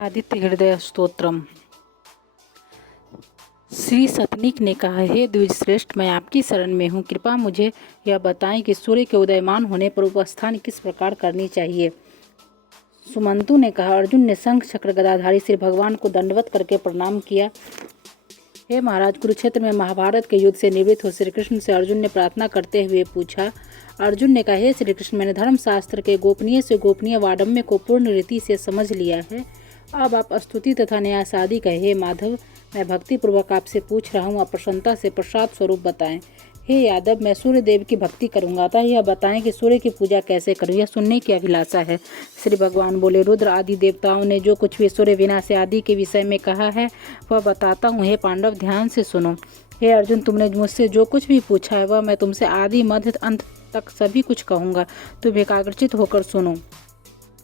आदित्य हृदय स्तोत्रम। श्री सतनिक ने कहा, हे द्विजश्रेष्ठ, मैं आपकी शरण में हूँ। कृपा मुझे यह बताएं कि सूर्य के उदयमान होने पर उपस्थान किस प्रकार करनी चाहिए। सुमंतु ने कहा, अर्जुन ने शंख चक्र गदाधारी श्री भगवान को दंडवत करके प्रणाम किया। हे महाराज, कुरुक्षेत्र में महाभारत के युद्ध से निवृत्त हो श्री कृष्ण से अर्जुन ने प्रार्थना करते हुए पूछा। अर्जुन ने कहा, हे श्री कृष्ण, मैंने धर्मशास्त्र के गोपनीय से गोपनीय वाडम्य को पूर्ण रीति से समझ लिया है। अब आप स्तुति तथा न्यास आदि कहे। हे माधव, मैं भक्तिपूर्वक आपसे पूछ रहा हूँ, आप प्रसन्नता से प्रसाद स्वरूप बताएं। हे यादव, मैं सूर्य देव की भक्ति करूंगा, अतः यह बताएं कि सूर्य की पूजा कैसे करूं। यह सुनने की अभिलाषा है। श्री भगवान बोले, रुद्र आदि देवताओं ने जो कुछ भी सूर्य विनाश आदि के विषय में कहा है वह बताता हूँ। हे पांडव, ध्यान से सुनो। हे अर्जुन, तुमने मुझसे जो कुछ भी पूछा है वह मैं तुमसे आदि मध्य अंत तक सभी कुछ कहूँगा। तुम एकाग्रचित होकर सुनो।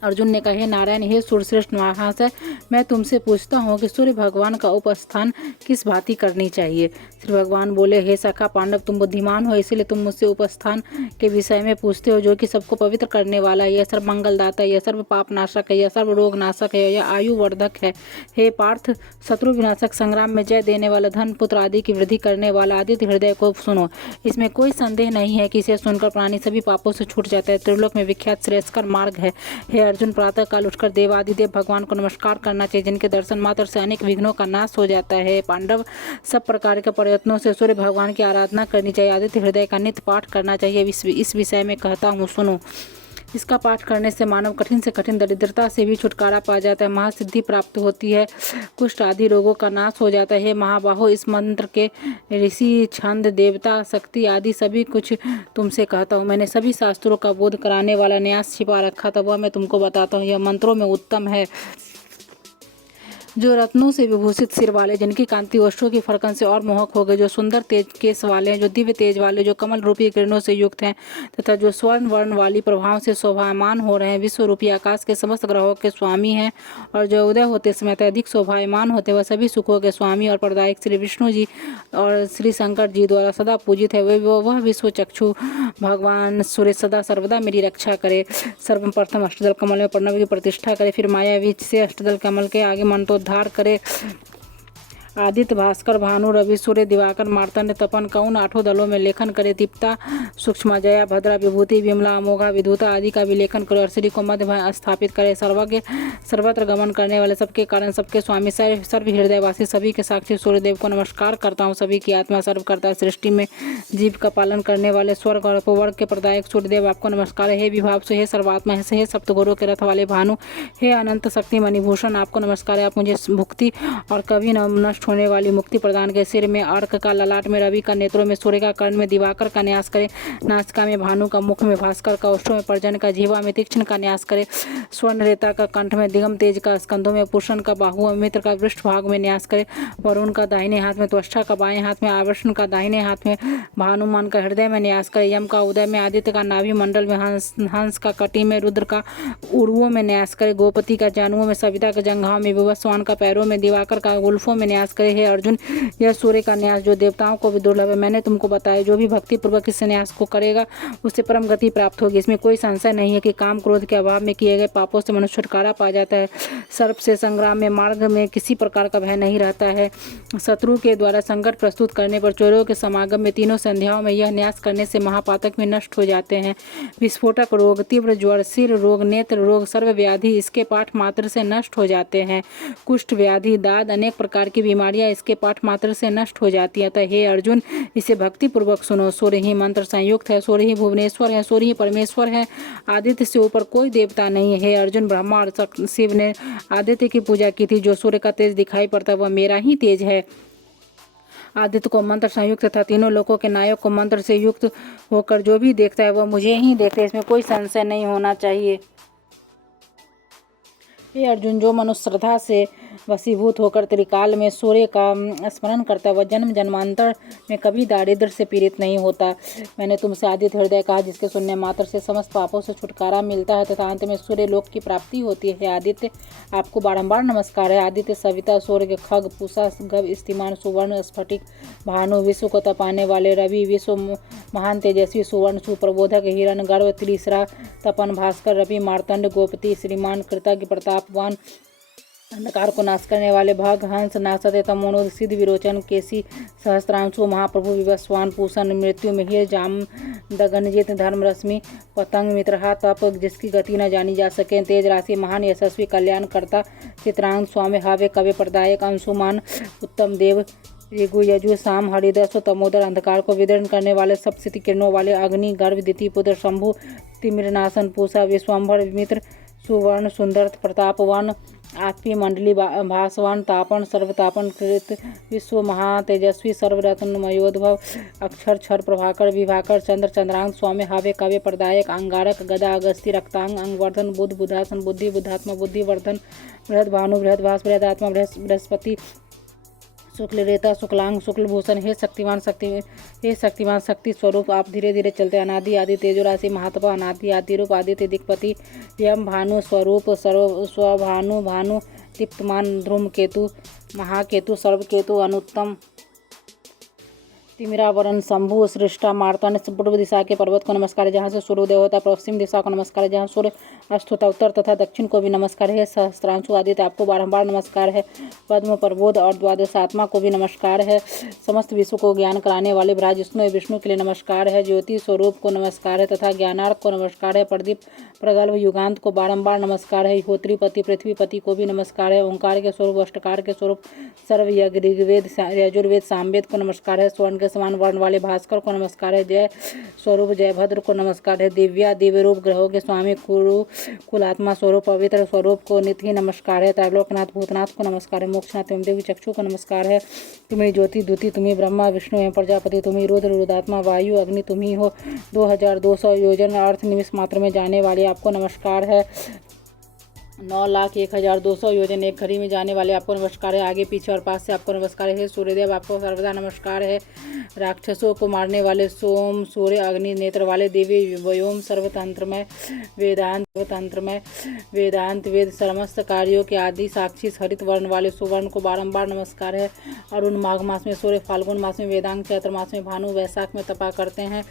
अर्जुन ने कहा, हे नारायण, हे सूर्यश्रेष्ठ महाशय, मैं तुमसे पूछता हूँ कि सूर्य भगवान का उपस्थान किस भांति करनी चाहिए। श्री भगवान बोले, हे सखा पांडव, तुम बुद्धिमान हो, इसलिए तुम मुझसे उपस्थान के विषय में पूछते हो, जो कि सबको पवित्र करने वाला, यह सर्व मंगलदाता, यह सर्व पाप नाशक है, यह सर्व रोग नाशक है, यह आयु वर्धक है। हे पार्थ, शत्रु विनाशक, संग्राम में जय देने वाला, धन पुत्र आदि की वृद्धि करने वाला आदित्य हृदय को सुनो। इसमें कोई संदेह नहीं है कि इसे सुनकर प्राणी सभी पापों से छूट जाता है। त्रिलोक में विख्यात श्रेयस्कर मार्ग है। हे अर्जुन, प्रातः काल उठकर देवादिदेव भगवान को नमस्कार करना चाहिए, जिनके दर्शन मात्र से अनेक विघ्नों का नाश हो जाता है। पांडव, सब प्रकार के प्रयत्नों से सूर्य भगवान की आराधना करनी चाहिए। आदित्य हृदय का नित्य पाठ करना चाहिए। इस विषय में कहता हूँ, सुनो। इसका पाठ करने से मानव कठिन से कठिन दरिद्रता से भी छुटकारा पा जाता है, महासिद्धि प्राप्त होती है, कुष्ठ आदि रोगों का नाश हो जाता है। महाबाहो, इस मंत्र के ऋषि, छंद, देवता, शक्ति आदि सभी कुछ तुमसे कहता हूँ। मैंने सभी शास्त्रों का बोध कराने वाला न्यास छिपा रखा था, वह मैं तुमको बताता हूँ। यह मंत्रों में उत्तम है। जो रत्नों से विभूषित सिर वाले, जिनकी कांति वस्त्रों की फरकन से और मोहक हो गए, जो सुंदर तेज केस वाले हैं, जो दिव्य तेज वाले, जो कमल रूपी किरणों से युक्त हैं, तथा जो स्वर्ण वर्ण वाली प्रभाव से शोभायमान हो रहे हैं, विश्व रूपी आकाश के समस्त ग्रहों के स्वामी हैं, और जो उदय होते समय अत्यधिक शोभायमान होते, वह सभी सुखों के स्वामी और प्रदायक श्री विष्णु जी और श्री शंकर जी द्वारा सदा पूजित है। वह विश्व चक्षु भगवान सूर्य सदा सर्वदा मेरी रक्षा करे। सर्वप्रथम अष्टदल कमल में प्रणव की प्रतिष्ठा करे, फिर मायावीच से अष्टदल कमल के आगे मंत्रोद्धार करे। आदित्य, भास्कर, भानु, रवि, सूर्य, दिवाकर, मार्तंड, तपन का उन 8 दलों में लेखन करे। दीप्ता, सूक्ष्म, जया, भद्रा, विभूति, विमला, अमोघा, विधुता आदि का भी लेखन करे और श्री को मध्य में स्थापित करे। सर्वज्ञ, सर्वत्र गमन करने वाले, सबके कारण, सबके स्वामी, सर्व हृदयवासी, सभी के साक्षी सूर्यदेव को नमस्कार करता हूँ। सभी की आत्मा सर्व करता है, सृष्टि में जीव का पालन करने वाले स्वर्ग और अपवर्ग के प्रदायक सूर्यदेव, आपको नमस्कार है। हे विभाव से, हे सर्वात्मा, हे सप्तगुरु के रथ वाले भानु, हे अनंत शक्ति मणिभूषण, आपको नमस्कार है। आप मुझे भुक्ति और कभी नष्ट होने वाली मुक्ति प्रदान के। सिर में अर्क का, ललाट में रवि का, नेत्रों में सूर्य का, कर्ण में दिवाकर का न्यास करे, नासिका में भानु का, मुख में भास्कर का, ओष्ठों में पर्जन का, जीवा में तीक्ष्ण का न्यास करे, स्वर्ण रेता का, कंठ में दिगम तेज का, स्कंधों में पुरुषण का, बाहु में मित्र का, वृष्ठ भाग में न्यास करे, वरुण का दाहिने हाथ में, त्वष्टा का बाएं हाथ में, आवर्षण का दाहिने हाथ में, भानुमान का हृदय में न्यास करे, यम का उदय में, आदित्य का नाभि मंडल में, हंस का कटी में, रुद्र का उर्वों में न्यास करे, गोपति का जानुओं में, सविता का जंघाओं में, विवस्वान का पैरों में, दिवाकर का गुल्फों में न्यास करे। हे अर्जुन, यह सूर्य का न्यास जो देवताओं को भी दुर्लभ है, मैंने तुमको बताया। जो भी भक्ति पूर्वक इस न्यास को करेगा उससे परम गति प्राप्त होगी। इसमें कोई संशय नहीं है कि काम क्रोध के अभाव में किए गए पापों से मनुष्य छुटकारा पा जाता है। सर्प से संग्राम में मार्ग में किसी प्रकार का भय नहीं रहता है। शत्रु के द्वारा संकट प्रस्तुत करने पर, चोरों के समागम में, तीनों संध्याओं में यह न्यास करने से महापातक में नष्ट हो जाते हैं। विस्फोटक रोग, तीव्र ज्वर, सिर रोग, नेत्र रोग, सर्व व्याधि इसके पाठ मात्र से नष्ट हो जाते हैं। कुष्ठ व्याधि, दाद, अनेक प्रकार की बीमारियां इसके पाठ मात्र से नष्ट हो जाती है। अतः हे अर्जुन, इसे भक्ति पूर्वक सुनो। सूर्य ही मंत्र संयुक्त है, सूर्य ही भुवनेश्वर है, सूर्य ही परमेश्वर है। आदित्य से ऊपर कोई देवता नहीं है। हे अर्जुन, ब्रह्मा और शिव ने आदित्य की पूजा की थी। जो सूर्य का तेज दिखाई पड़ता है वह मेरा ही तेज है। आदित्य को मंत्र संयुक्त तथा तीनों लोकों के नायक को मंत्र से युक्त होकर जो भी देखता है वह मुझे ही देखता है। इसमें कोई संशय नहीं होना चाहिए। हे अर्जुन, जो मनुष्य श्रद्धा से वशीभूत होकर त्रिकाल में सूर्य का स्मरण करता है वह जन्म जन्मांतर में कभी दारिद्र्य से पीड़ित नहीं होता। मैंने तुमसे आदित्य हृदय कहा, जिसके सुनने मात्र से समस्त पापों से छुटकारा मिलता है तथा अंत में सूर्य लोक की प्राप्ति होती है। आदित्य, आपको बारंबार नमस्कार है। आदित्य, सविता, सूर्य, खग, पूषा, गव, स्तिमान, सुवर्ण, स्फटिक, भानु, विश्व को तपाने वाले, रवि, विश्व महान तेजस्वी, सुवर्ण, सुप्रबोधक, हिरण गर्भ, त्रिसरा, तपन, भास्कर, रवि, मार्तंड, गोपति, श्रीमान, कृतज्ञ, प्रतापवान, अंधकार को नाश करने वाले भाग हंस नासते तमोनोद सिद्ध विरोचन केसी सहस्त्रांशु महाप्रभु विवस्वान पूषण मृत्यु मिहिर जाम दगनजित धर्म रश्मि पतंग मित्रहा तप जिसकी गति न जानी जा सके तेज राशि महान यशस्वी कल्याणकर्ता चित्रांग स्वामी हावे कवि प्रदायक अंशुमान उत्तम देव ऋगु यजु साम हरिदस तमोदर अंधकार को विदर्ण करने वाले सप्तशती किरणों वाले अग्नि गर्भ द्वितीय पुत्र शंभु तिमिरनाशन पूषा विश्वम्भर मित्र सुवर्ण सुंदर प्रतापवान आत्मी मंडली भासवान तापन सर्वतापन कृत विश्व महातेजस्वी सर्वरत्न मयोद्भव अक्षर क्षर प्रभाकर विभाकर चंद्र चंद्रांग स्वामी हावे काव्य प्रदायक अंगारक गदा अगस्ती रक्तांग अंगवर्धन बुद्ध बुधासन बुद्धि बुद्धात्मा बुद्धिवर्धन बृहद भानु बृहद भास बृहद आत्मा बृहस्पति शुक्ल रेता शुक्लांग शुक्ल भूषण हे शक्तिमान शक्ति स्वरूप आप धीरे धीरे चलते अनादि आदि तेजो राशि महात्मा अनादि आदि रूप आदित्य दिक्पति यम भानु स्वरूप स्वभानु भानु दीप्तमान ध्रुम केतु महाकेतु सर्वकेतु अनुत्तम तिमिरावरण शंभु सृष्टा मार्तन पूर्व दिशा के पर्वत को नमस्कार है जहाँ से सूर्योदय होता है पश्चिम दिशा को नमस्कार है जहाँ सूर्य अस्त होता उत्तर तथा दक्षिण को भी नमस्कार है सहस्त्रांशु आदित्य आपको बारंबार नमस्कार है पद्म प्रबोध और द्वादश आत्मा को भी नमस्कार है समस्त विश्व को ज्ञान कराने वाले ब्रह्मा विष्णु के लिए नमस्कार है ज्योति स्वरूप को नमस्कार है तथा ज्ञानार्क को नमस्कार है प्रदीप प्रगल्भ युगांत को बारंबार नमस्कार है होत्रीपति पृथ्वीपति को भी नमस्कार है ओंकार के स्वरूप अष्टकार के स्वरूप सर्व यज्ञ ऋग्वेद यजुर्वेद सामवेद को नमस्कार है स्वर्ण के समान वर्ण वाले भास्कर को नमस्कार है जय स्वरूप जयभद्र को नमस्कार है दिव्या दिव्य रूप ग्रहों के स्वामी कुलात्मा स्वरूप पवित्र स्वरूप को नित्य नमस्कार है त्रैलोकनाथ भूतनाथ को नमस्कार है मोक्षनाथ एवं देवी चक्षु को नमस्कार है तुम्हें ज्योति द्युति तुम्हें ब्रह्मा विष्णु एवं प्रजापति तुम्हें रुद्र रुद्रात्मा वायु अग्नि तुम्ही हो 2200 योजन अर्थ निमिष मात्र में जाने वाले आपको नमस्कार है 9,01,200 योजन एक घड़ी में जाने वाले आपको नमस्कार है आगे पीछे और पास से आपको नमस्कार है सूर्यदेव आपको सर्वदा नमस्कार है राक्षसों को मारने वाले सोम सूर्य अग्नि नेत्र वाले देवी व्योम सर्वतंत्रमय वेदांत वेद समस्त कार्यों के आदि साक्षी हरित वर्ण वाले सुवर्ण को बारंबार नमस्कार है अरुण माघ मास में सूर्य फाल्गुन मास में वेदांग चैत्र मास में भानु वैशाख में तपा करते हैं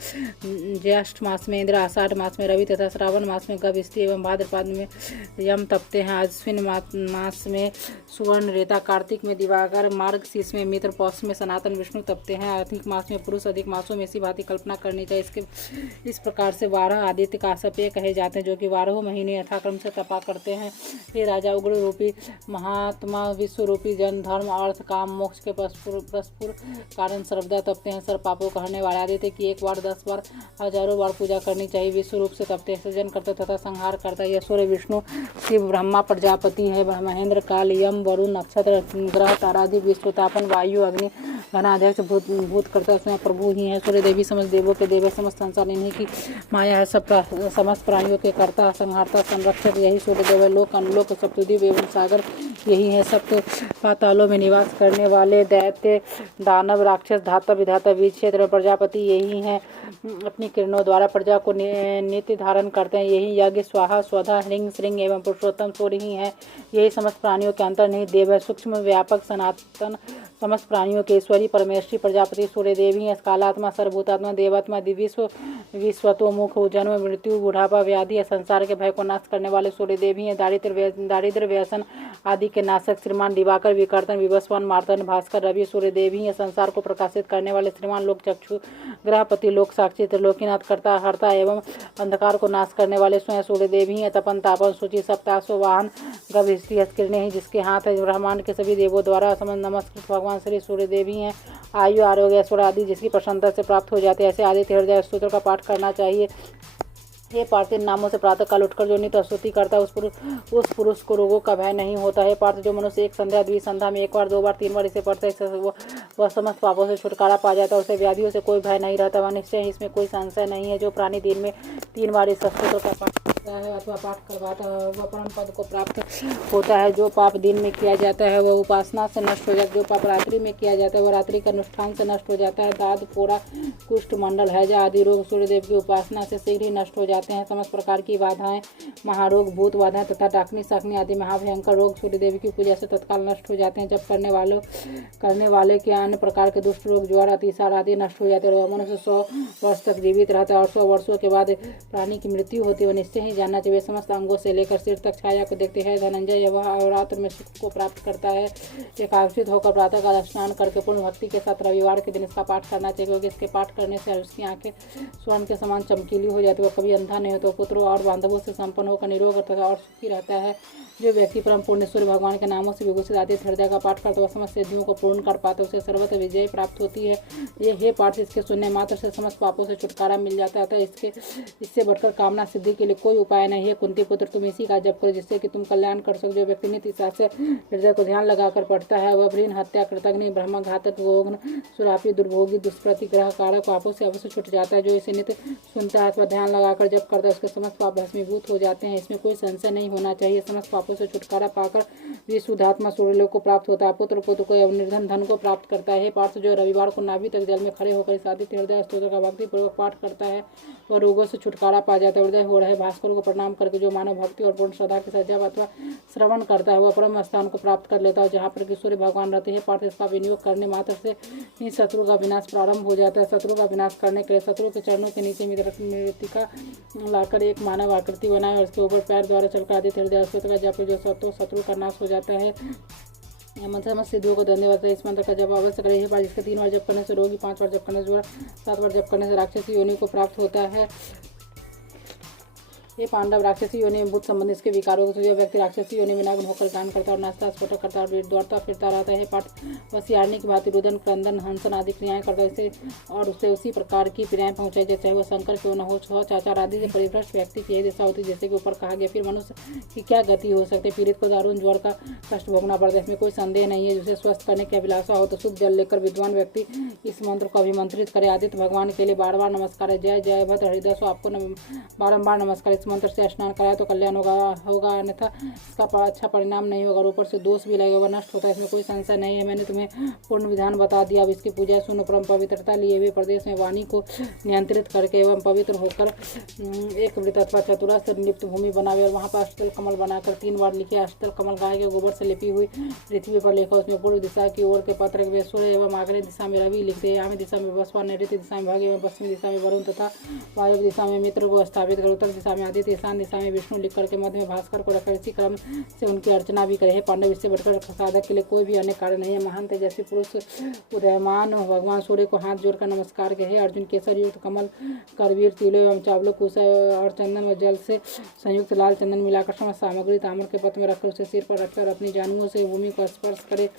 ज्येष्ठ मास में इंद्र आषाढ़ मास में रवि तथा श्रावण मास में गभस्ती एवं भाद्रपद में यम तपते हैं अश्विन मास में सुवर्ण रेता कार्तिक में दिवाकर मार्ग शीर्ष में मित्र पौष में सनातन विष्णु तपते हैं अधिक मास में पुरुष अधिक मासों में इसी भांति कल्पना करनी चाहिए इस प्रकार से 12 आदित्य काश्यपेय कहे जाते हैं जो कि 12 महीने यथाक्रम से तपा करते हैं हे राजा उग्र रूपी महात्मा विश्व रूपी जन धर्म अर्थ काम मोक्ष के परस्पर कारण सर्वदा तपते हैं सर्व पापों कहने वाले आदित्य की 1 बार 10 बार हजारों बार पूजा करनी चाहिए विश्व रूप से तपते हैं सृजन करता तथा संहार करता है सूर्य विष्णु शिव ब्रह्मा प्रजापति है महेंद्र काल यम वरुण नक्षत्र ग्रह तारादि विश्वतापन वायु अग्नि घनाध्यक्ष भूत करता स्वयं प्रभु ही है सूर्य देवी समस्त देवों के देव समस्त संसार इन्हीं की माया है समस्त प्राणियों के कर्ता संहारता संरक्षक यही सूर्य देव लोक अनलोक सप्तद्वीप एवं सागर यही है सप्त पातालों में निवास करने वाले दैत्य दानव राक्षस धाता विधाता बीज क्षेत्र प्रजापति यही है अपनी किरणों द्वारा प्रजा को नित्य धारण करते हैं यही यज्ञ स्वाहा स्वधा ह्रिंग श्रृंग एवं पुरुषोत्तम सूर्य ही है यही समस्त प्राणियों के अंतर नहीं देव है सूक्ष्म व्यापक सनातन समस्त प्राणियों के ईश्वरी परमेश्वरी प्रजापति सूर्य देवी है कालात्मा सर्वभूतात्मा देवात्मा दिव्य विश्वतोमुख जन्म मृत्यु बुढ़ापा व्याधि या संसार के भय को नाश करने वाले सूर्य देवी है दारिद्र व्यसन आदि के नाशक श्रीमान दिवाकर विकर्तन विवस्वान मार्तन भास्कर रवि सूर्य देवी है संसार को प्रकाशित करने वाले श्रीमान लोक चक्षु ग्रहपति लोक साक्षी त्रिलोकीनाथ करता हरता एवं अंधकार को नाश करने वाले स्वयं सूर्य देवी है तपन तापन सूची सप्तासो वाहन गभस्ती हस्तकिरणें हैं जिसके हाथ है ब्रह्मांड के सभी देवों द्वारा नमस्कृत भगवान श्री सूर्य देवी हैं आयु आरोग्य ऐश्वर्य आदि जिसकी प्रसन्नता से प्राप्त हो जाते हैं ऐसे आदित्य हृदय स्तोत्र का पाठ करना चाहिए ये पार्थिव नामों से प्रातः काल उठकर जो नित्य स्तुति करता है उस पुरुष को रोगों का भय नहीं होता है पार्थ जो मनुष्य एक संध्या द्विसंध्या में 1 बार 2 बार 3 बार इसे पढ़ता है वह समस्त पापों से छुटकारा पा जाता है उसे व्याधियों से कोई भय नहीं रहता वह निश्चय इसमें कोई संशय नहीं है जो प्राणी दिन में 3 बार इस स्तोत्र का पाठ करता है अथवा पाठ करवाता है वह परम पद को प्राप्त होता है जो पाप दिन में किया जाता है वह उपासना से नष्ट हो जाता है जो पाप रात्रि में किया जाता है वह रात्रि के अनुष्ठान से नष्ट हो जाता है दाद पोरा कुष्ठ मंडल हैजा आदि रोग सूर्यदेव की उपासना से शीघ्र ही नष्ट हो जाता जाते हैं। समस्त प्रकार की बाधाएं, महारोग, भूत बाधाएं तथा डाकनी साकनी आदि महाभयंकर रोग सूर्य देवी की पूजा से तत्काल नष्ट हो जाते हैं। जब करने वाले के अन्य प्रकार के दुष्ट रोग, ज्वर, अतिसार आदि नष्ट हो जाते हैं। वह मनुष्य 100 वर्ष तक जीवित रहता है और 100 वर्षों के बाद प्राणी की मृत्यु होती है। वह निश्चय ही जानना चाहिए। समस्त अंगों से लेकर सिर तक छाया को देखते हैं धनंजय। वह अहोरात्र में सुख को प्राप्त करता है। एकाग्रचित होकर प्रातः काल स्नान करके पूर्ण भक्ति के साथ रविवार के दिन इसका पाठ करना चाहिए, क्योंकि इसके पाठ करने से उसकी आंखें स्वर्ण के समान चमकीली हो जाती है। वह कभी अंधा नहीं होता। पुत्रों और बांधवों से संपन्न होकर निरोग तथा और सुखी रहता है। जो व्यक्ति परम पुण्यश्वर भगवान के नामों से विभूषित आदित्य हृदय का पाठ करता है, वह समस्त सिद्धियों को पूर्ण कर पाता है। उसे सर्वत्र विजय प्राप्त होती है। ये पाठ इसके सुनने मात्र से समस्त पापों से छुटकारा मिल जाता है। इससे बढ़कर कामना सिद्धि के लिए कोई उपाय नहीं है। कुंती पुत्र, तुम इसी का जप करो जिससे कि तुम कल्याण कर सको। जो व्यक्ति नित्य साथ से हृदय को ध्यान लगाकर पढ़ता है, वह भ्रूण हत्या, कृतघ्नि, ब्रह्म घातक, गोघ्न, सुरापी, दुर्भोगी, दुष्प्रतिग्रह कारक पापों से अवश्य छुट जाता है। जो इसे नित्य सुनता है अथवा ध्यान लगाकर जप करता है, उसके समस्त पाप भस्मीभूत हो जाते हैं। इसमें कोई संशय नहीं होना चाहिए। समस्त पापों से छुटकारा पाकर वे शुद्धात्मा सूर्यलोक को प्राप्त होता है। पुत्र को एवं निर्धन धन को प्राप्त करता है। पार्थ, जो रविवार को नाभि तक जल में खड़े होकर इस आदित्य हृदय स्तोत्र का भक्ति पूर्वक पाठ करता है, और रोगों से छुटकारा पा जाता है। हृदय हो रहे भास्कर को प्रणाम करके जो मानव भक्ति और पूर्ण श्रद्धा के साथ जप अथवा श्रवण करता है, वह परम स्थान को प्राप्त कर लेता है, जहाँ पर कि सूर्य भगवान रहते हैं। पार्थ, इसका विनियोग करने मात्र से ही शत्रु का विनाश प्रारंभ हो जाता है। शत्रु का विनाश करने के लिए शत्रु के चरणों के नीचे मृतिका लाकर एक मानव आकृति बनाए और उसके ऊपर पैर द्वारा चलकर आदित्य हृदय स्तोत्र का जप, जो शत्रु का नाश हो जाता है। समस्त सिद्धियों को धन्यवाद है। इस मंत्र का जप अवश्य करें। बार जिसके 3 बार जप करने से रोगी, 5 बार जप करने से 7 बार जप करने से राक्षसी योनि को प्राप्त होता है। ये पांडव राक्षसी योनि में भूत संबंधी इसके विकारों को जो व्यक्ति राक्षसी योनि में नग्न होकर गान करता और नाचता स्फोटक करता और दौड़ता फिरता रहता है। पाठ वसियारणी की भांति रुदन, क्रंदन, हंसन आदि क्रियाएं करता है और उससे उसी प्रकार की क्रियाएं पहुंचाई जाए, चाहे वह शंकर क्यों न हो। 6 चाचार आदि से परिभ्रष्ट व्यक्ति की यही दशा होती है, जैसे कि ऊपर कहा गया। फिर मनुष्य की क्या गति हो सकती है। पीड़ित को दारुण ज्वर का कष्ट भोगना पड़ता है, इसमें कोई संदेह नहीं है। जिसे स्वस्थ करने की अभिलाषा हो तो शुद्ध जल लेकर विद्वान व्यक्ति इस मंत्र को अभिमंत्रित करे। आदित्य भगवान के लिए बार बार नमस्कार है। जय जय भद्र हरिदास आपको बारंबार नमस्कार। इस मंत्र से स्नान कराया तो कल्याण होगा, अन्यथा इसका अच्छा परिणाम नहीं होगा। ऊपर से दोष भी लगेगा, नष्ट होता है, इसमें कोई संशय नहीं है। मैंने तुम्हें पूर्ण विधान बता दिया। अब इसकी पूजा सुनो। परम पवित्रता लिए हुए प्रदेश में वाणी को नियंत्रित करके एवं पवित्र होकर एक वृत्त अथवा चतुरस्र से लिप्त भूमि बनावे और वहाँ पर अष्टदल कमल बनाकर 3 बार लिखे। अष्टदल कमल गाय के गोबर से लिपी हुई पृथ्वी पर लिखा। उसमें पूर्व दिशा की ओर के पत्र में सूर्य एवं आग्नेय दिशा में रवि लिखते हैं। यामी दिशा में बसवा, नैऋत्य दिशा में भग एवं पश्चिमी दिशा में वरुण तथा वायव्य दिशा में मित्र को स्थापित कर। उत्तर दिशा में आदित्य, ईशान दिशा में विष्णु लिख करके मध्य में भास्कर को रखकर इसी क्रम से उनकी अर्चना भी करे। पांडव, इससे बढ़कर साधक के लिए कोई भी अन्य कार्य नहीं है। महान तेजस्वी पुरुष उदयमान भगवान सूर्य को हाथ जोड़कर नमस्कार कहे। अर्जुन केसर युक्त कमल, करवीर, तिलों एवं चावलों, कुश और चंदन व जल से संयुक्त लाल चंदन मिलाकर समस्त सामग्री ताम्र के पत्र में रखकर उसे सिर पर रखकर अपनी जानुओं से भूमि को स्पर्श करे।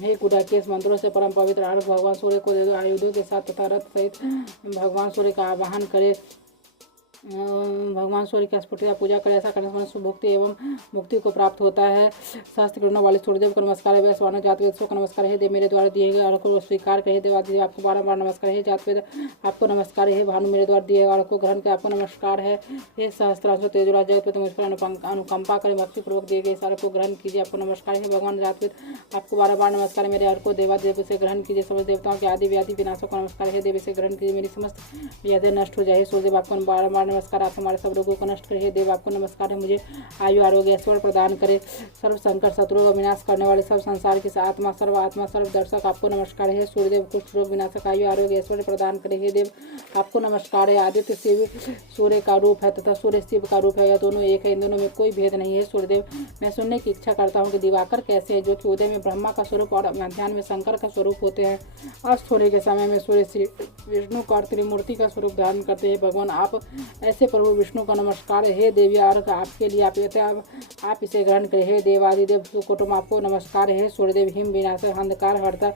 हे गुडाकेश, मंत्रों से परम पवित्र अर्घ भगवान सूर्य को दे दो। आयुधों के साथ तथा रथ सहित भगवान सूर्य का आवाहन करे। भगवान सूर्य की स्फुटिता पूजा करे। ऐसा करने से मनुष्य भुक्ति एवं मुक्ति को प्राप्त होता है। शास्त्र किरणों वाले सूर्यदेव को नमस्कार है। वैश्वानर जातवेद को नमस्कार है। देव, मेरे द्वारा दिए गए अर्घ को स्वीकार करे। देवादिदेव, आपको बारंबार नमस्कार है। जातवेद, आपको नमस्कार है। भानु, मेरे द्वारा दिए गए अर्घ को ग्रहण कर आपको नमस्कार है। हे सहस्त्रांश तेजराज जगत, मुझ पर अनुकंपा करें, भक्तिपूर्वक दिए गए अर्घ को ग्रहण कीजिए, आपको नमस्कार है। भगवान जातवेद, आपको बारंबार नमस्कार है। मेरे अर्घ को देवादेव से ग्रहण कीजिए। समस्त देवताओं के आदि व्याधि विनाशों को नमस्कार है। देव, इसे ग्रहण कीजिए, मेरी समस्त व्याधि नष्ट हो जाए। सूर्यदेव, आपको बारंबार नमस्कार, आप हमारे रोगों को नष्ट करे। देव, आपको नमस्कार है, मुझे आयु आरोग्य ऐश्वर्य प्रदान करे। सर्व संकट शत्रुओं का विनाश करने वाले सब संसार की आत्मा सर्व दर्शक, आपको नमस्कार है। सूर्यदेव, कुष्ठ रोग विनाशक, आयु आरोग्य ऐश्वर्य प्रदान करे। हे देव, आपको नमस्कार है। आदित्य शिव सूर्य का रूप है तथा सूर्य शिव का रूप है, यह दोनों एक है, इन दोनों में कोई भेद नहीं है। सूर्यदेव, मैं सुनने की इच्छा करता हूँ कि दिवाकर कैसे है, जो कि उदय में ब्रह्मा का स्वरूप और मध्याह्न में शंकर का स्वरूप होते हैं। अस्त होने के समय में सूर्य श्री विष्णु का और त्रिमूर्ति का स्वरूप धारण करते हैं। भगवान, आप ऐसे प्रभु विष्णु का नमस्कार है। हे देवी, अर्घ आपके लिए आप इसे ग्रहण करें। हे देवादिदेव कुटुंब, आपको नमस्कार है। सूर्यदेव, हिम विनाशक, अंधकार हरता,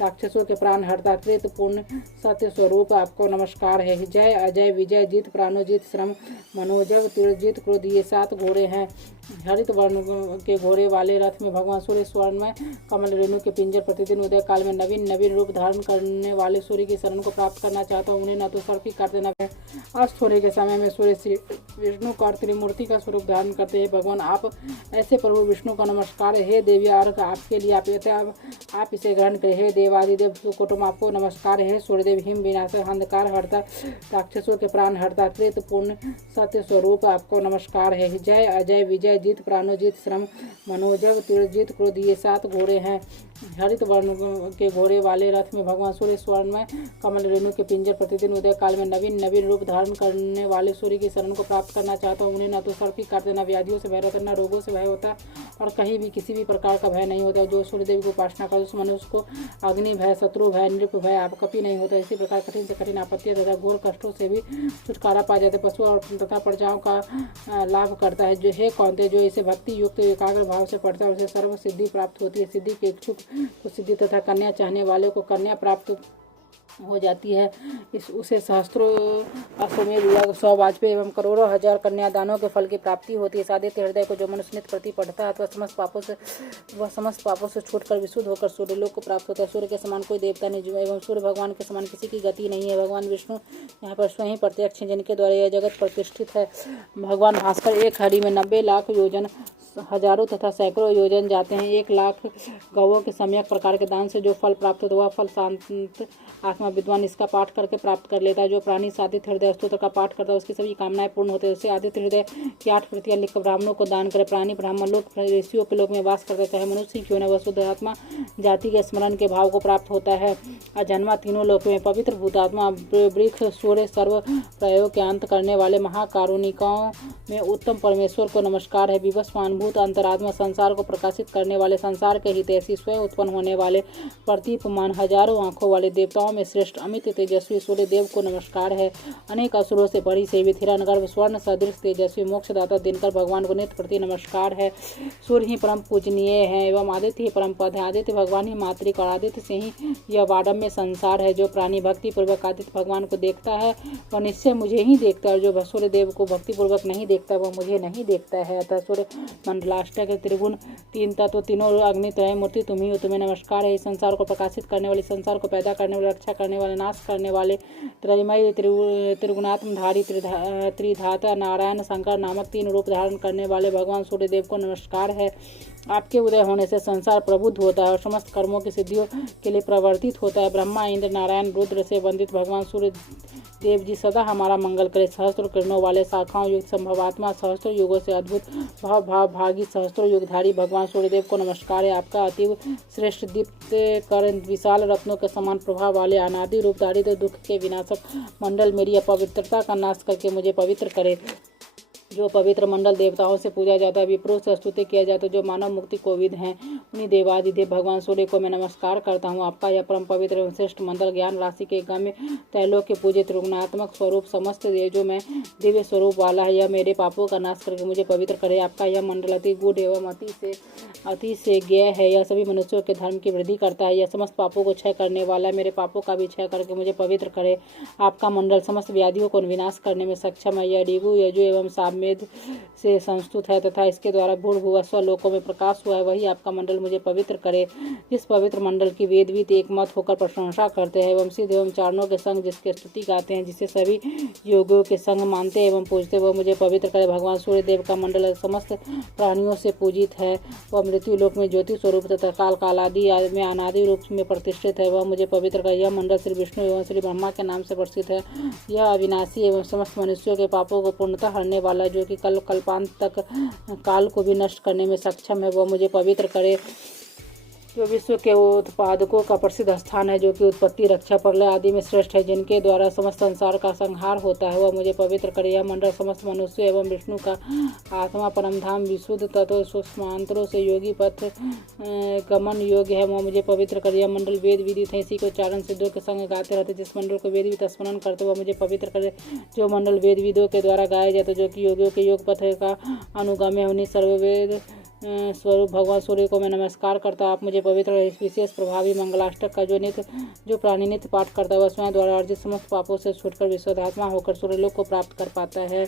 राक्षसों के प्राण हरता, कृत पूर्ण सत्य स्वरूप, आपको नमस्कार है। जय, अजय, विजय, जीत, प्राणोजीत, श्रम, मनोजग, तीर्जित, क्रोध, ये 7 घोड़े हैं। हरित वर्ण के घोड़े वाले रथ में भगवान सूर्य स्वर्ण में कमल रेणु के पिंजर प्रतिदिन उदय काल में नवीन नवीन रूप धारण करने वाले सूर्य की शरण को प्राप्त करना चाहता हूँ। उन्हें न तो सर्प की करते न अस्त होने के समय में सूर्य श्री विष्णु का त्रिमूर्ति का स्वरूप धारण करते हैं। भगवान आप ऐसे प्रभु विष्णु का नमस्कार है। हे देवी अर्घ आपके लिए आप इसे ग्रहण करें। हे देवादिदेव कुटुंब आपको नमस्कार है। सूर्यदेव हिम विनाशक अंधकार हरता राक्षसों के प्राण हरता कृत पूर्ण सत्य स्वरूप आपको नमस्कार है। जय अजय विजय जीत प्राणोजीत श्रम मनोजव तीर्जित क्रोध ये 7 घोड़े हैं। हरित वर्ण के घोड़े वाले रथ में भगवान सूर्य स्वर्ण में कमल रेणु के पिंजर प्रतिदिन उदय काल में नवीन नवीन रूप धारण करने वाले सूर्य की शरण को प्राप्त करना चाहता हूँ। उन्हें न तो सर्प की काटते न व्याधियों से भय रहता न रोगों से भय होता और कहीं भी किसी भी प्रकार का भय नहीं होता। जो सूर्यदेव की उपासना कर उस मनुष्य को अग्नि भय शत्रु भय नृप भय आप कभी नहीं होता। इसी प्रकार कठिन से कठिन आपत्तियां तथा घोर कष्टों से भी छुटकारा पा जाते पशु और तथा प्रजाओं का लाभ करता है। जो हे कौंते जो इसे भक्ति युक्त एकाग्र भाव से पढ़ता है उसे सर्व सिद्धि प्राप्त होती है। सिद्धि के इच्छुक को सिद्धि तथा कन्या चाहने वाले को कन्या प्राप्त हो जाती है। उसे सहस्त्रों अश्वमेध यज्ञ 100 वाजपेयी एवं करोड़ों हजार कन्यादानों के फल की प्राप्ति होती है। सादित्य हृदय को जो मनुष्य नित्य प्रति पढ़ता है वह समस्त पापों से छूटकर विशुद्ध होकर सूर्यलोक को प्राप्त होता है। सूर्य के समान कोई देवता नहीं एवं सूर्य भगवान के समान किसी की गति नहीं है। भगवान विष्णु यहाँ पर स्वयं प्रत्यक्ष हैं जिनके द्वारा यह जगत प्रतिष्ठित है। भगवान भास्कर एक हरि में 90 लाख योजन हजारों तथा सैकड़ों योजन जाते हैं। 1 लाख गौों के सम्यक प्रकार के दान से जो फल प्राप्त होता है वह फल शांत आत्मा विद्वान इसका पाठ करके प्राप्त कर लेता है। जो प्राणी आदित्य हृदय स्तोत्र का पाठ करता है उसकी सभी कामनाएं पूर्ण होती है। उससे आदित्य हृदय की 8 प्रतियां लिखकर ब्राह्मणों को दान करे। प्राणी ब्राह्मण लोक ऋषियों के लोक में वास करता है चाहे मनुष्य क्यों न वह शुद्ध आत्मा जाति के स्मरण के भाव को प्राप्त होता है। अजन्मा तीनों लोक में पवित्र भूतात्मा वृक्ष सूर्य सर्व प्रयोग के अंत करने वाले महाकारुणिकों में उत्तम परमेश्वर को नमस्कार है। विवस्वानुभूत अंतरात्मा संसार को प्रकाशित करने वाले संसार के हितैषी स्वयं उत्पन्न होने वाले प्रतीपमान हजारों आंखों वाले देवताओं में श्रेष्ठ अमित तेजस्वी सूर्य देव को नमस्कार है। अनेक असुरों से बड़ी सेवित हिरण्यगर्भ स्वर्ण सदृश तेजस्वी मोक्षदाता दिनकर भगवान को नित्य प्रति नमस्कार है। सूर्य ही परम पूजनीय है एवं आदित्य ही परम पद है। आदित्य भगवान ही मातृक और आदित्य से ही यह वाडम्य संसार है। जो प्राणी भक्ति पूर्वक आदित्य भगवान को देखता है वह निश्चय मुझे ही देखता है। जो सूर्य देव को भक्ति पूर्वक नहीं देखता वह मुझे नहीं देखता है। अतः सूर्य मंडलाष्टक त्रिगुण 3 तत्व तीनों अग्नि त्रय मूर्ति तुम्ही हो तुम्हें नमस्कार है। इस संसार को प्रकाशित करने वाले संसार को पैदा करने वाले रक्षा करने वाले नाश करने वाले त्रयमय त्रिगुणात्मधारी त्रिधाता नारायण शंकर नामक 3 रूप धारण करने वाले भगवान सूर्यदेव को नमस्कार है। आपके उदय होने से संसार प्रबुद्ध होता है और समस्त कर्मों की सिद्धियों के लिए प्रवर्तित होता है। ब्रह्मा इंद्र नारायण रुद्र से वंदित भगवान सूर्य देव जी सदा हमारा मंगल करे। सहस्त्र किरणों वाले शाखाओं युक्त संभवात्मा सहस्त्र युगों से अद्भुत भागी सहस्त्र युगधारी भगवान सूर्यदेव को नमस्कार है। आपका अतीव श्रेष्ठ दीप्त कर विशाल रत्नों के समान प्रभाव वाले अनादि रूप दारिद्र दुख के विनाशक मंडल मेरी अपवित्रता का नाश करके मुझे पवित्र करे। जो पवित्र मंडल देवताओं से पूजा जाता है विप्रों से स्तुति किया जाता है जो मानव मुक्ति कोविद हैं उन्हीं देवादिदेव भगवान सूर्य को मैं नमस्कार करता हूँ। आपका यह परम पवित्र एवं श्रेष्ठ मंडल ज्ञान राशि के गम्य तैलों के पूजे त्रिगुणात्मक स्वरूप समस्त जो मैं दिव्य स्वरूप वाला है यह मेरे पापों का नाश करके मुझे पवित्र करे। आपका यह मंडल अति गूढ़ एवं अति से ज्ञेय है। यह सभी मनुष्यों के धर्म की वृद्धि करता है। यह समस्त पापों को क्षय करने वाला मेरे पापों का भी क्षय करके मुझे पवित्र करे। आपका मंडल समस्त व्याधियों को विनाश करने में सक्षम है। यह ऋगु यजु एवं सामवेद से संस्तुत है तथा इसके द्वारा भूर्भुवस्व लोकों में प्रकाश हुआ है। वही आपका मंडल मुझे पवित्र करे। जिस पवित्र मंडल की वेदविद एकमत होकर प्रशंसा करते हैं एवं सिद्ध एवं चारणों के संग जिसके स्तुति गाते हैं जिसे सभी योगियों के संग मानते एवं पूजते वह मुझे पवित्र करे। भगवान सूर्य देव का मंडल समस्त प्राणियों से पूजित है। वह मृत्यु लोक में ज्योति स्वरूप तथा काल आदि में अनादि रूप में प्रतिष्ठित है। वह मुझे पवित्र करे। यह मंडल श्री विष्णु एवं श्री ब्रह्मा के नाम से प्रसिद्ध है। यह अविनाशी एवं समस्त मनुष्यों के पापों को पूर्णतः हरने वाला जो कि कल्पांत तक काल को भी नष्ट करने में सक्षम है। वह मुझे पवित्र करे। जो विश्व के उत्पादकों का प्रसिद्ध स्थान है जो कि उत्पत्ति रक्षा प्रलय आदि में श्रेष्ठ है जिनके द्वारा समस्त संसार का संहार होता है वह मुझे पवित्र करे। यह मंडल समस्त मनुष्य एवं विष्णु का आत्मा परम धाम विशुद्ध तत्व सूक्ष्मांतरों से योगी पथ गमन योग्य है वह मुझे पवित्र करे। यह मंडल वेद विदित है इसी को चारण सिद्धों के संग गाते रहते जिस मंडल को वेद विद स्मरण करते वह मुझे पवित्र करे। जो मंडल वेद विदों के द्वारा गाया जाता जो कि योगियों के योग पथ का अनुगामी उन्हीं सर्ववेद स्वरूप भगवान सूर्य को मैं नमस्कार करता। आप मुझे पवित्र इस विशेष प्रभावी मंगलाष्टक का जो प्राणी नित्य पाठ करता है वह स्वयं द्वारा अर्जित समस्त पापों से छूटकर विशुद्धात्मा होकर सूर्यलोक को प्राप्त कर पाता है।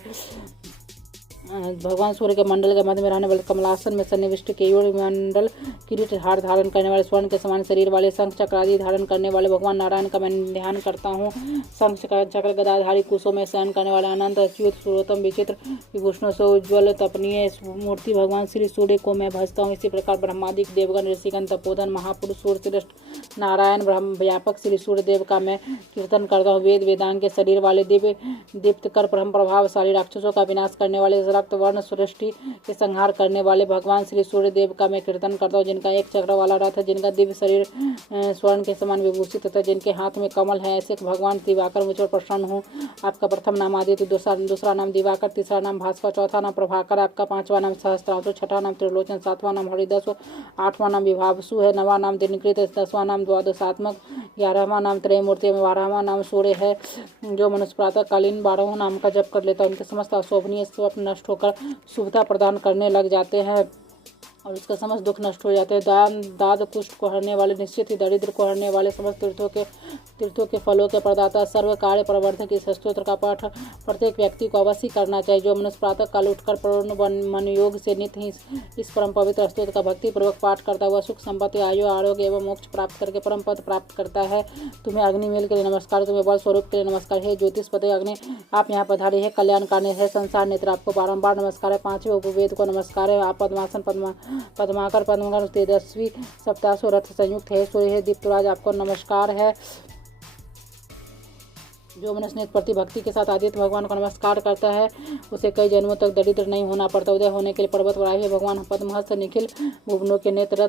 भगवान सूर्य के मंडल के मध्य में रहने वाले कमलासन में सन्निविष्ट केयूर मंडल किरीट हार धारण करने वाले स्वर्ण के समान शरीर वाले शंख चक्र आदि धारण करने वाले भगवान नारायण का मैं ध्यान करता हूँ। शंख चक्र गदाधारी कुशों में शयन करने वाले अनंत अच्युत सर्वोत्तम विचित्र विभूषणों से उज्ज्वल तपनीय मूर्ति भगवान श्री सूर्य को मैं भजता हूँ। इसी प्रकार ब्रह्मादिक देवगण ऋषिगण तपोधन महापुरुष सूर्य श्रेष्ठ नारायण ब्रह्म व्यापक श्री सूर्य देव का मैं कीर्तन करता हूँ। वेद वेदांग के शरीर वाले दिव्य दीप्त कर परम प्रभावशाली राक्षसों का विनाश करने वाले रक्त वर्ण सृष्टि के संहार करने वाले भगवान श्री सूर्य देव का मैं कीर्तन करता हूँ। जिनका एक चक्र वाला रथ है, जिनका दिव्य शरीर स्वर्ण के समान विभूषित तथा जिनके हाथ में कमल है, ऐसे भगवान दिवाकर मुझ पर प्रसन्न हूँ। आपका प्रथम नाम आदित्य, दूसरा नाम दिवाकर, तीसरा नाम भास्कर, चौथा नाम प्रभाकर, आपका पांचवा नाम सहस्त्रांशु, छठा नाम त्रिलोचन, सातवां नाम हरिदस, आठवां नाम विभावसु है, नवा नाम दिनकृत, 10वां नाम द्वादशात्मक, 11वां नाम त्रयमूर्ति, 12वां नाम सूर्य है। जो मनुष्य प्रातः कालीन 12 नाम का जप कर लेता है उनके समस्त अशोभनीय स्वप्न नष्ट होकर शुभता प्रदान करने लग जाते हैं और उसका समस्त दुख नष्ट हो जाते हैं। दाद कुष्ठ को हरने वाले, निश्चित ही दरिद्र को हरने वाले, समस्त तीर्थों के फलों के प्रदाता, सर्व कार्य प्रवर्धक इस स्तोत्र का पाठ प्रत्येक व्यक्ति को अवश्य करना चाहिए। जो मनुष्य प्रातः काल उठकर पूर्ण मन योग से नित्य ही इस परम पवित्र स्तोत्र का भक्ति पूर्वक पाठ करता है वह सुख संपत्ति आयु आरोग्य एवं मोक्ष प्राप्त करके परम पद प्राप्त करता है। तुम्हें अग्निमेल के लिए नमस्कार, तुम्हें बल स्वरूप के लिए नमस्कार। है ज्योतिष पते अग्नि आप यहाँ पधारी है, कल्याणकारी है संसार नेत्र आपको बारंबार नमस्कार है। 5वें उपवेद को नमस्कार है। आप पद्मासन पद्माकर पद्मकर तेजस्वी सप्तासो रथ संयुक्त है। सूर्य है दीप्तराज आपको नमस्कार है। जो मनुष्य नित्य प्रति भक्ति के साथ आदित्य भगवान को नमस्कार करता है उसे कई जन्मों तक दरिद्र नहीं होना पड़ता। उदय होने के लिए पर्वत वराही भगवान पद्महस्त निखिल भुवनों के नेत्र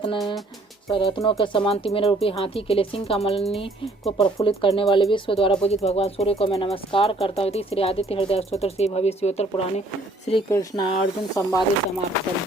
रत्नों के समान तिमिर रूपी हाथी के लिए सिंह कमलनी को प्रफुल्लित करने वाले विश्व द्वारा पूजित भगवान सूर्य को मैं नमस्कार करता हूँ। श्री आदित्य हृदय स्तोत्र श्री भविष्योत्तर पुराणे श्री कृष्णार्जुन संवाद समाप्त करें।